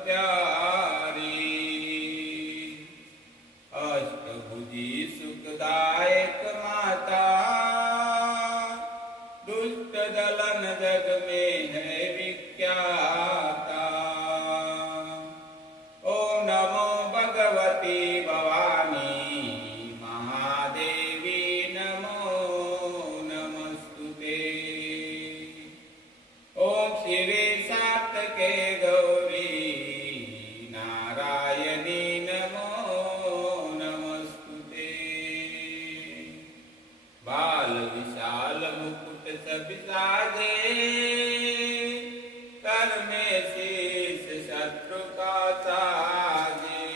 प्यारी। अष्टभुजी सुखदायक माता, दुष्ट दलन जग में है विख्याता। ओम नमो भगवती भवानी महादेवी, नमो नमस्तुते। ओम शिवे सात्विके गौरी नारायणी, नमो नमस्तुते। बाल विशाल मुकुट सब साजे, कर में शीश शत्रु का साजे।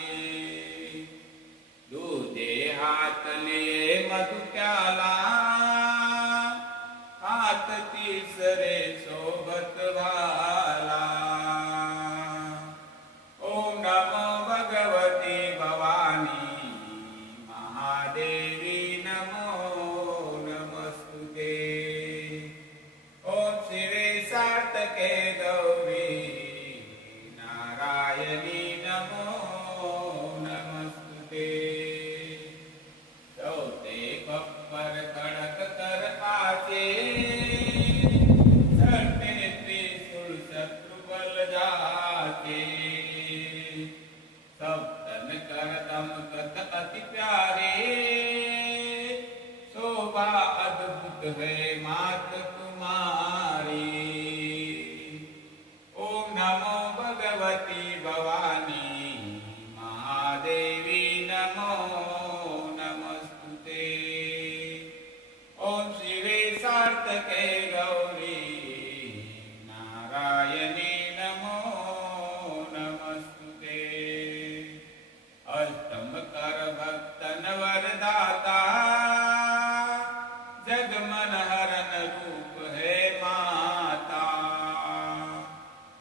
दूजे हाथ लिए मधु प्याला, हाथ तीसरे शोभत भाला। ओम नमो भगवती भवानी महादेवी, नमो नमस्तुते। ओम शिवे सात्विके गौरी नारायणी, नमो नमस्तुते। चौथे खप्पर खड़क कर आचे, छठे त्रिशूल शत्रु बल जाके। सप्तन कर दमकत अति प्यारे, शोभा अद्भुत है मात कुमारी। ओम नमो भगवती भवानी महादेवी, नमो नमस्तुते। ओम शिवे सात्विके गौरी नारायणी, नमो नमस्तुते। अष्टम कर भक्तन वरदाता, जग मन हरन रूप है माता।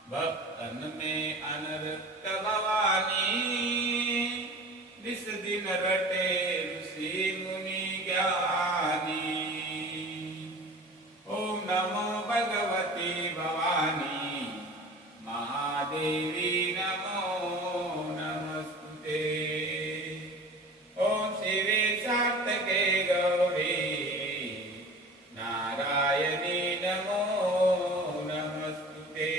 भक्तन में अनृत भवानी, दिस दिन रटे ऋषि मुनि ज्ञानी। ओम नमो भगवती भवानी महादेवी, नमो नमस्तुते। ओम शिवे सात्विके गौरी नारायणी, नमो नमस्तुते।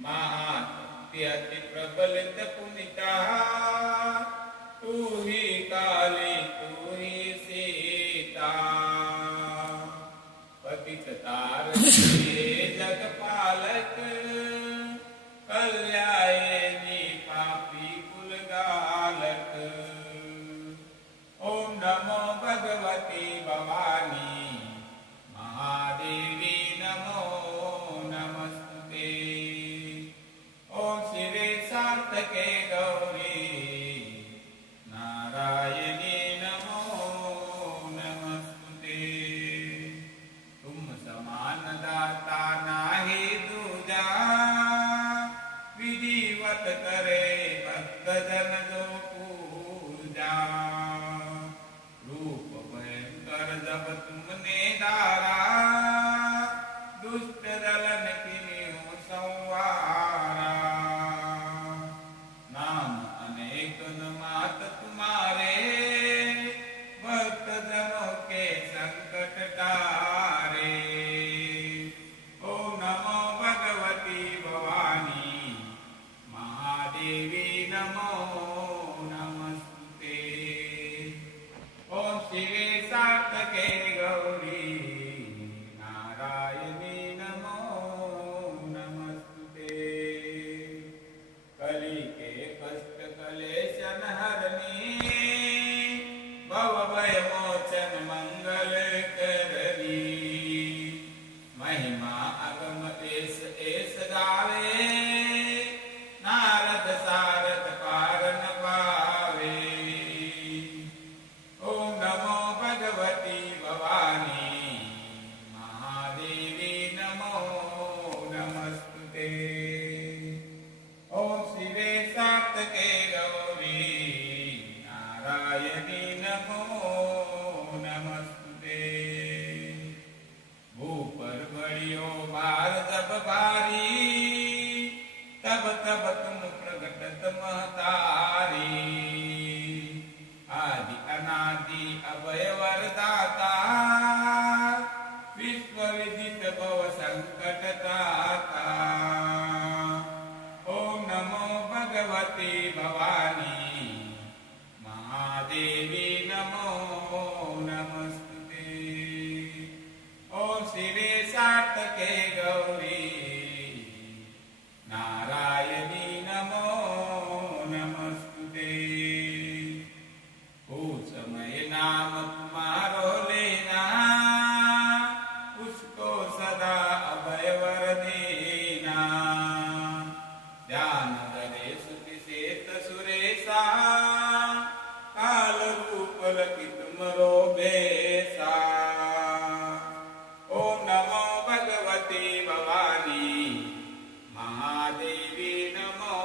महाशक्ति अति प्रबलित पुनिता, तू ही काली तू ही सीता। पतित तारणी जगपालक, कल्यायनी पापी कुलगालक। ओम नमो भगवती भवानी महादेवी, नमो नमस्तुते। ओम शिवे सात्विके गौरी नारायणी, नमो नमस्तुते। तुम समान दाता नाही दूजा, विधिवत करे भक्त जन जो पूजा। रूप भयंकर जब तुमने धारा, दुष्ट दलन किन्हीं संवारा। नाम अनेक मात तुम्हारे, भक्त जनों के संकट टारे। ओम नमो भगवती भवानी महादेवी, नमो नमस्तुते। ओम शिवे सात्विके गौरी नारायणी, नमो नमस्तुते। कली के कष्ट कलेशन हरणी, भव भय मोचन मंगल करनी। महिमा अगम एस एस गावे, नारद सारद पार न पावे। ओम नमो भगवती भवानी महादेवी, नमो नमस्तुते। ओम शिवे सात्विके गौरी नारायणी, नमो नमस्तुते। भूपर बढ़ियो बार जब बारी, तब भगवती भवानी महादेवी नमो नमस्तुते। ओम शिवे सार्थके गौरी नारायणी नमो नमस्तुते। उस समय नाम तुम्हारो लेना उसको सदा अभय वर देना। ध्यान धरे सुति सेत सुरेशा काल रूप लखि तुमरो बेसा। ओम नमो भगवती भवानी महादेवी नमो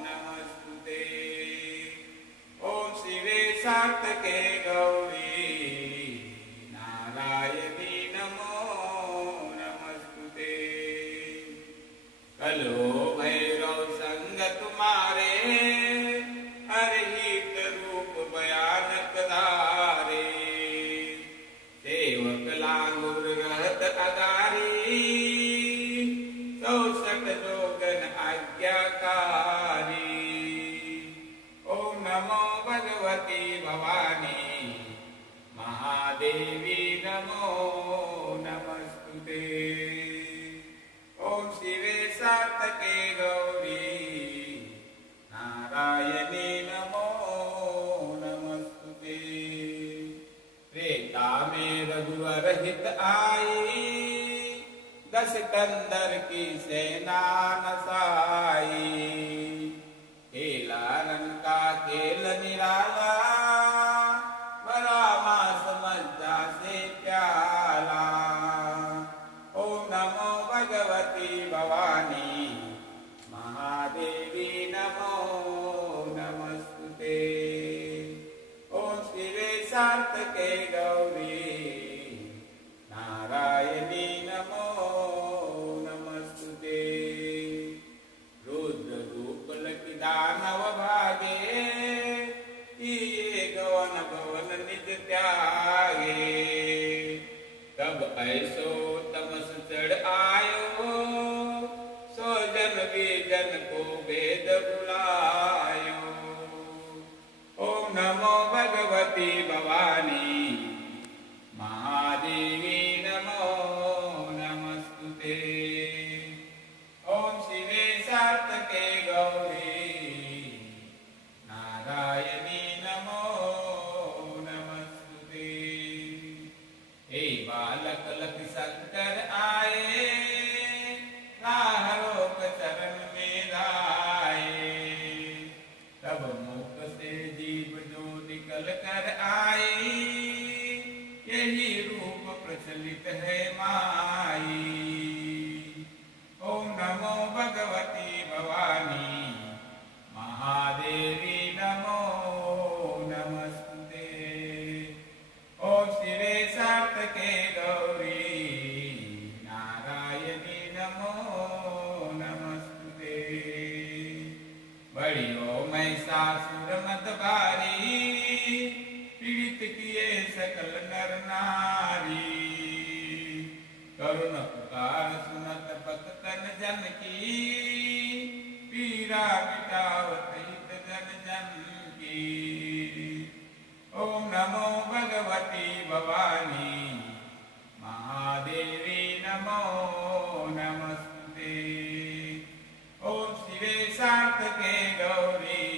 नमस्तुते। ओम शिवे सार्थके गौरी नारायणी नमो नमस्तुते। कलो भैरव संग तुम्हारे हरहित रूप भयानक धारे। सेवक लांगुर रहत अगारी 64 जोगन आज्ञाकारी। ओम नमो भगवती भवानी महादेवी नमो नमस्तुते। ओम शिवे सार्थके गौरी नारायणी नमो नमस्तुते। त्रेता में रघुवर हित आई 10 कंदर की सेना नसाई। खेला रंग का खेल निराला बड़ा मास मज्जा से प्याला। ओम नमो भगवती भवानी महादेवी नमो नमस्तुते। ओम शिवे सार्थके गौरी नारायणी नमो नमस्तुते। रुद्र रूप लखि दानव भागे किए गवन भवन निज त्यागे। तब ऐसो तमस चढ़ आयो सो जन बीजन को वेद बुलायो। ओम नमो भगवती भवानी महादेवी नमो नमस्तुते। ओम शिवे सार्थके गौरी नारायणी नमो नमस्तुते। हे बालक लखि शंकर आए राह रोक चरण में लाए। तब मुख से जीव जो निकल कर आई यही रूप प्रचलित है माई। ओम नमो भगवती भवानी महादेवी नमो नमस्तुते। ओम शिवे सार्थके गौरी नारायणी नमो नमस्तुते। बड़ियो महिषासुर मत भारी पीड़ित किए सकल नर नारी। करुण पुकार सुनत भक्तन जन की पीरा मिटावत हित जन जन की। ओम नमो भगवती भवानी महादेवी नमो नमस्तुते। ओम शिवे सार्थके गौरी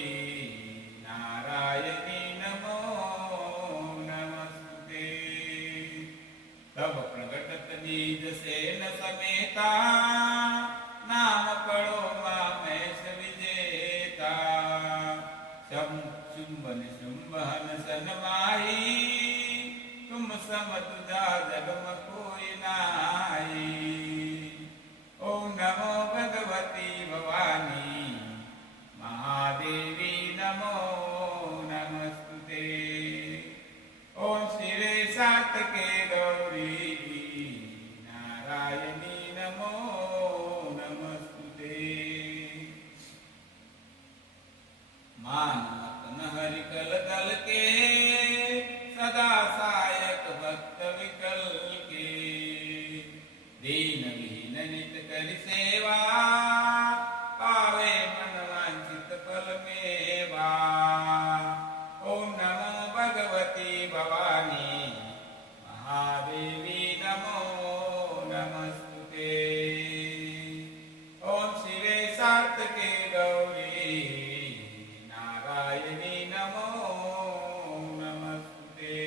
नारायणी नमो नमस्तुते। तब प्रगटत निज सेन समेता नाम पढ़ो मां महेश विजेता। शुंभन शुंभन सन माही तुम सम तुझा जगम कोई नाई। ओम नमो भगवती भवानी महादेवी नमो नमस्तुते। ओम शिवे सार्थके गौरी नारायणी नमो नमस्तुते। मानवत न हरि कल कल के सदा सायक भक्त विकल गौरी नारायणी नमो नमस्ते।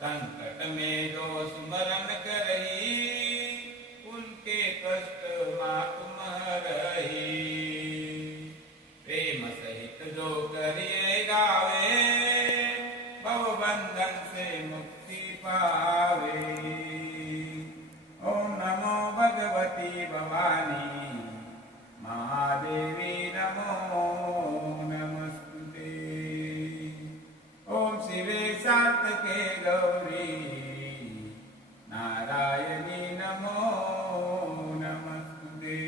संकट में जो स्मरण करही उनके कष्ट मातुम रही। प्रेम सहित जो करिए गावे भव बंधन से मुक्ति पावे। ओम नमो भगवती भवानी महादेवी नमो नमस्ते। ओम शिवे सात्विके गौरी नारायणी नमो नमस्ते।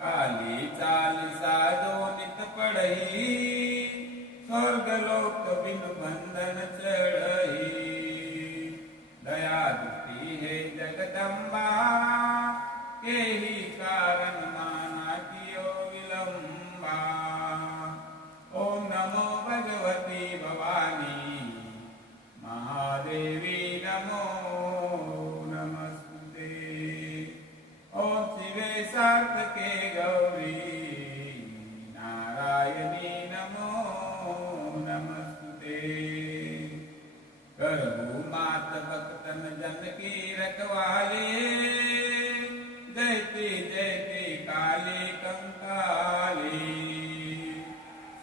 काली चाल साधो नित पढ़ई स्वर्ग लोक बिन बंधन चढ़ई। दया दृष्टि है जगदम्बा के ही कारण माना कियो विलंबा। ओम नमो भगवती भवानी महादेवी नमो नमस्ते। ओम शिवे सात्विके गौरी नारायणी नमो नमस्ते। करहु मात भक्तन जन की रखवाले जयति जयति काली कंकाली।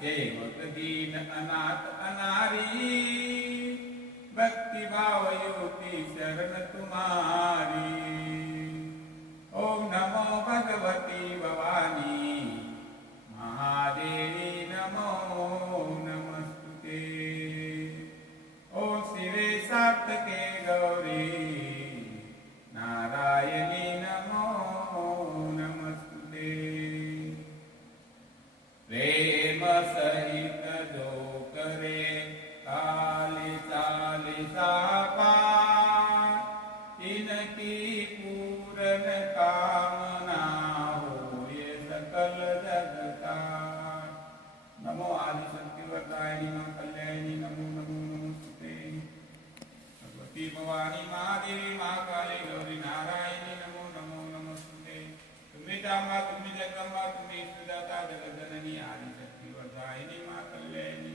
सेवक दीन अनाथ अनारी भक्ति भाव युति शरण तुम्हारी। ओम नमो भगवती भवानी महादेवी नमो नमस्ते। ओम शिवे सात्विके गौरी नारायणी नमो नमस्ते। प्रेम सहित जो करे काली चालीसा पाठ इनकी पूर्ण कामना होए सकल जगता। नमो आदिशक्ति वरदायिनी मां कल्याणी नमो नमो नमस्ते। भगवती भवानी महादेवी महाकाली गौरी नारायणी नमो नमो नमस्ते। तुम्हें दामा तुम्हें जगदम्बा तुम्हें सुदाता जगत जननी आदिशक्ति वरदायिनी मां कल्याणी